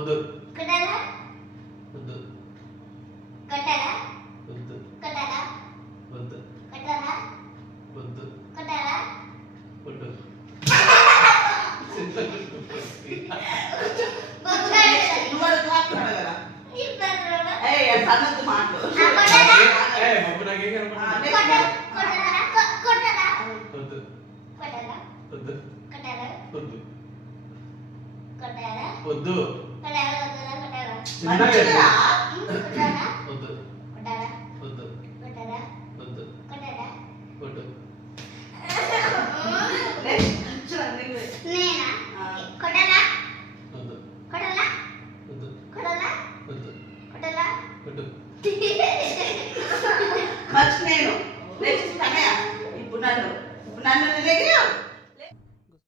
వద్దు కటాలా వద్దు కటాలా వద్దు కటాలా వద్దు కటాలా వద్దు కటాలా వద్దు బాబు నాకేం కనపడదు వద్దు వద్దు వద్దు వద్దు చిన్నగా వద్దు వద్దు వద్దు వద్దు వద్దు వద్దు వద్దు ఫస్ట్ నేను నెక్స్ట్ కన్నయ్య ఇప్పుడు నన్ను దగ్గర